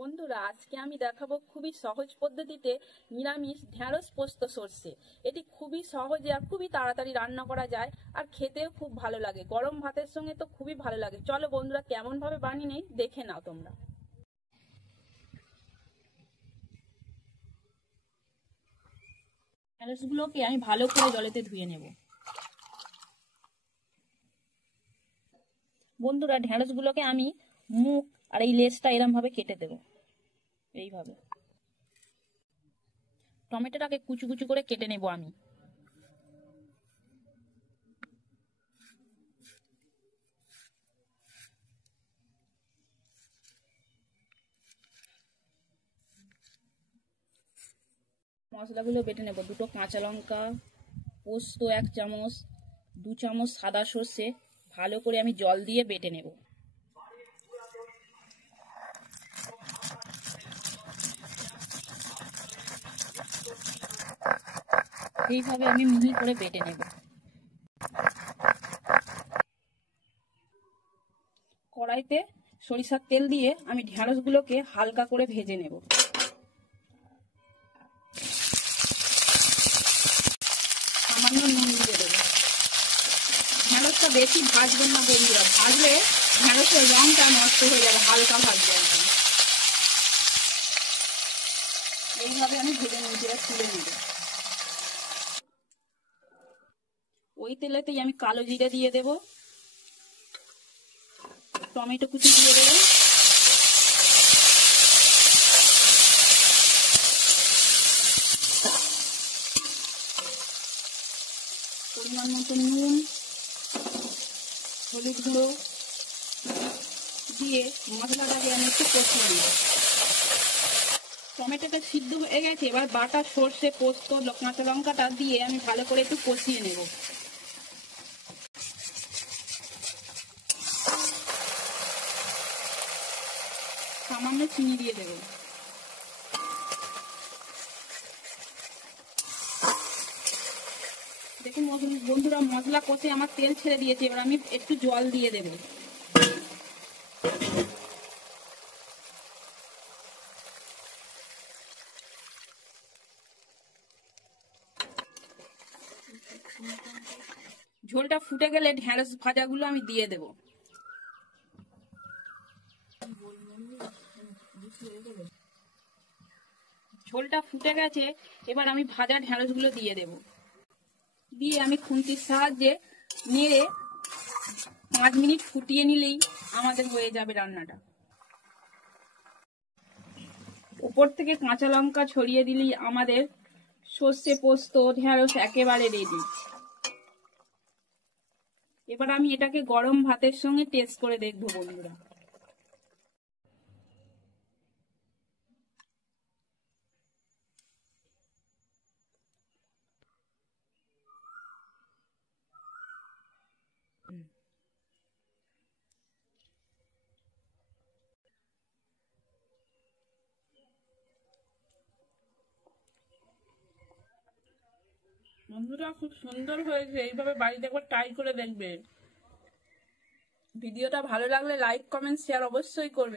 বন্ধুরা, আজকে আমি দেখাবো খুবই সহজ পদ্ধতিতে নিরামিষ ঢেঁড়স পোস্ত সর্ষে। এটি খুবই সহজে আর খুবই তাড়াতাড়ি রান্না করা যায়, আর খেতেও খুব ভালো লাগে। গরম ভাতের সঙ্গে তো খুবই ভালো লাগে। চলো বন্ধুরা, কেমন ভাবে বানিয়ে নেই দেখে নাও তোমরা। ঢেঁড়সগুলোকে আমি ভালো করে জলেতে ধুয়ে নেব। বন্ধুরা, ঢেঁড়সগুলোকে আমি মুখ আর এই লেজটা এরম ভাবে কেটে দেব, এইভাবে। টমেটোটাকে কুচু কুচু করে কেটে নেব আমি। মশলাগুলো বেটে নেব। দুটো কাঁচা লঙ্কা, পোস্ত 1 চামচ, 2 চামচ সাদা সর্ষে ভালো করে আমি জল দিয়ে বেটে নেব। এইভাবে আমি মিহি করে বেটে নেব। কড়াইতে সরিষার তেল দিয়ে আমি ঢেঁড়সগুলোকে হালকা করে ভেজে নেব। সামান্য নুন দিয়ে দেবো। ঢেঁড়সটা বেশি ভাজবেন না বন্ধুরা, ভাজলে ঢেঁড়সের রংটা নষ্ট হয়ে যাবে। হালকা ভাজবে আর কি। এইভাবে আমি ভেজে নিয়ে তুলে নেব। ওই তেলেতেই আমি কালো জিরে দিয়ে দেব, টমেটো কুচি দিয়ে দেবো, পরিমাণ মতো নুন, হলুদ গুঁড়ো দিয়ে মশলাটাকে আমি একটু কষিয়ে নেব। টমেটোটা সিদ্ধ হয়ে গেছে, এবার বাটা সর্ষে, পোস্ত, কাঁচা লঙ্কাটা দিয়ে আমি ভালো করে একটু কষিয়ে নেব। সামান্য চিনি দিয়ে দেব। দেখুন বন্ধুরা, মশলা কষে আমার তেল ছেড়ে দিয়েছে। এবার আমি একটু জল দিয়ে দেব। ঝোলটা ফুটে গেলে ঢেঁড়স ভাজাগুলো আমি দিয়ে দেব। ঝোলটা ফুটে গেছে, এবার আমি ভাজা ঢেঁড়সগুলো দিয়ে দেব। দিয়ে আমি খুন্তির সাহায্যে নেড়ে 5 মিনিট ফুটিয়ে নিলেই আমাদের হয়ে যাবে রান্নাটা। উপর থেকে কাঁচা লঙ্কা ছড়িয়ে দিলেই আমাদের সর্ষে পোস্ত ঢেঁড়স একেবারে রেডি। এবার আমি এটাকে গরম ভাতের সঙ্গে টেস্ট করে দেখবো বন্ধুরা। বন্ধুরা, খুব সুন্দর হয়েছে। এইভাবে বাড়িতে একবার ট্রাই করে দেখবে। ভিডিওটা ভালো লাগলে লাইক, কমেন্ট, শেয়ার অবশ্যই করবে।